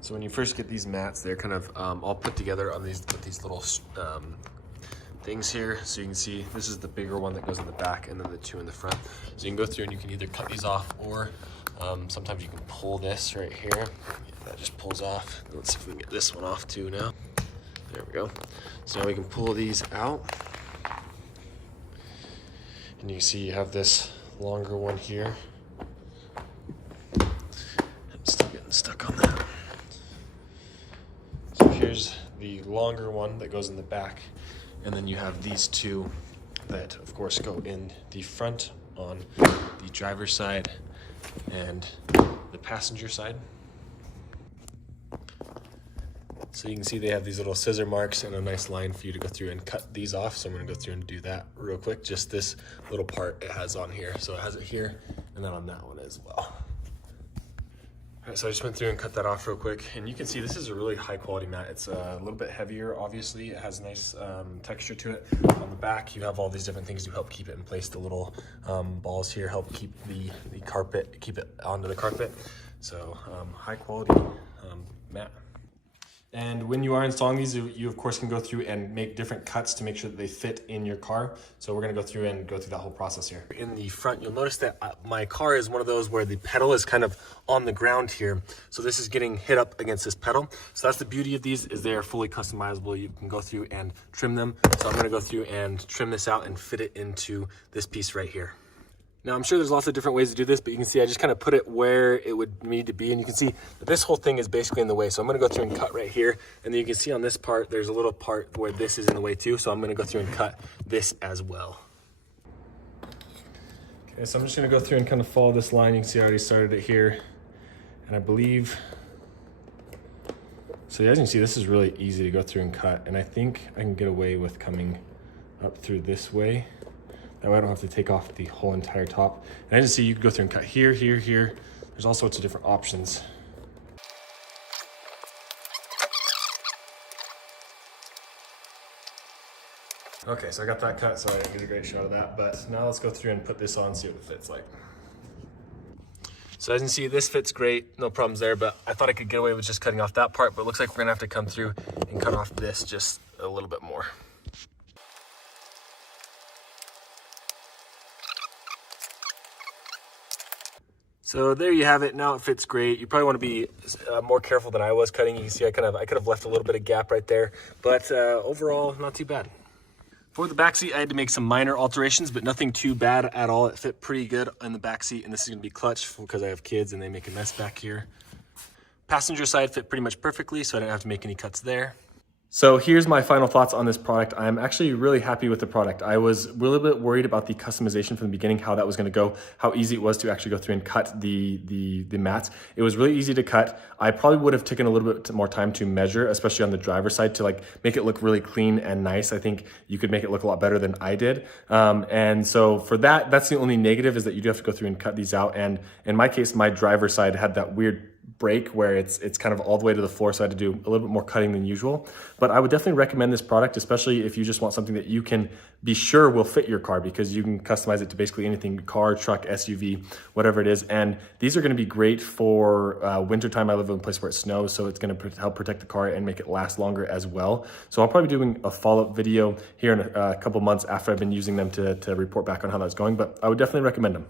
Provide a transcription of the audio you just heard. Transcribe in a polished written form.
So when you first get these mats, they're kind of all put together on these with these little things here. So you can see this is the bigger one that goes in the back and then the two in the front. So you can go through and you can either cut these off or sometimes you can pull this right here. Yeah, that just pulls off. Let's see if we can get this one off too now. There we go. So now we can pull these out. And you can see you have this longer one here. I'm still getting stuck on that. So here's the longer one that goes in the back. And then you have these two that, of course, go in the front on the driver's side and the passenger side. So you can see they have these little scissor marks and a nice line for you to go through and cut these off. So I'm gonna go through and do that real quick. Just this little part it has on here. So it has it here and then on that one as well. All right, so I just went through and cut that off real quick. And you can see this is a really high quality mat. It's a little bit heavier, obviously. It has a nice texture to it. On the back, you have all these different things to help keep it in place. The little balls here help keep the carpet, keep it onto the carpet. So high quality mat. And when you are installing these, you of course can go through and make different cuts to make sure that they fit in your car. So we're gonna go through that whole process here. In the front, you'll notice that my car is one of those where the pedal is kind of on the ground here. So this is getting hit up against this pedal. So that's the beauty of these, is they are fully customizable. You can go through and trim them. So I'm gonna go through and trim this out and fit it into this piece right here. Now, I'm sure there's lots of different ways to do this, but you can see I just kind of put it where it would need to be. And you can see that this whole thing is basically in the way. So I'm gonna go through and cut right here. And then you can see on this part, there's a little part where this is in the way too. So I'm gonna go through and cut this as well. Okay, so I'm just gonna go through and kind of follow this line. You can see I already started it here. And I believe, so as you can see, this is really easy to go through and cut. And I think I can get away with coming up through this way. That way I don't have to take off the whole entire top. And I just see you can go through and cut here, here, here. There's all sorts of different options. Okay, so I got that cut, so I didn't get a great shot of that. But now let's go through and put this on and see what it fits like. So as you can see, this fits great, no problems there, but I thought I could get away with just cutting off that part, but it looks like we're gonna have to come through and cut off this just a little bit more. So there you have it. Now it fits great. You probably want to be more careful than I was cutting. You can see I could have left a little bit of gap right there, but overall, not too bad. For the back seat, I had to make some minor alterations, but nothing too bad at all. It fit pretty good in the back seat, and this is going to be clutch because I have kids and they make a mess back here. Passenger side fit pretty much perfectly, so I didn't have to make any cuts there. So here's my final thoughts on this product. I'm actually really happy with the product. I was a little bit worried about the customization from the beginning, how that was gonna go, how easy it was to actually go through and cut the mats. It was really easy to cut. I probably would have taken a little bit more time to measure, especially on the driver's side, to like make it look really clean and nice. I think you could make it look a lot better than I did. And so for that, that's the only negative, is that you do have to go through and cut these out. And in my case, my driver's side had that weird break where it's kind of all the way to the floor, so I had to do a little bit more cutting than usual. But I would definitely recommend this product, especially if you just want something that you can be sure will fit your car, because you can customize it to basically anything: car, truck, SUV, whatever it is. And these are going to be great for wintertime. I live in a place where it snows, so it's going to help protect the car and make it last longer as well. So I'll probably be doing a follow-up video here in a couple months after I've been using them to report back on how that's going, but I would definitely recommend them.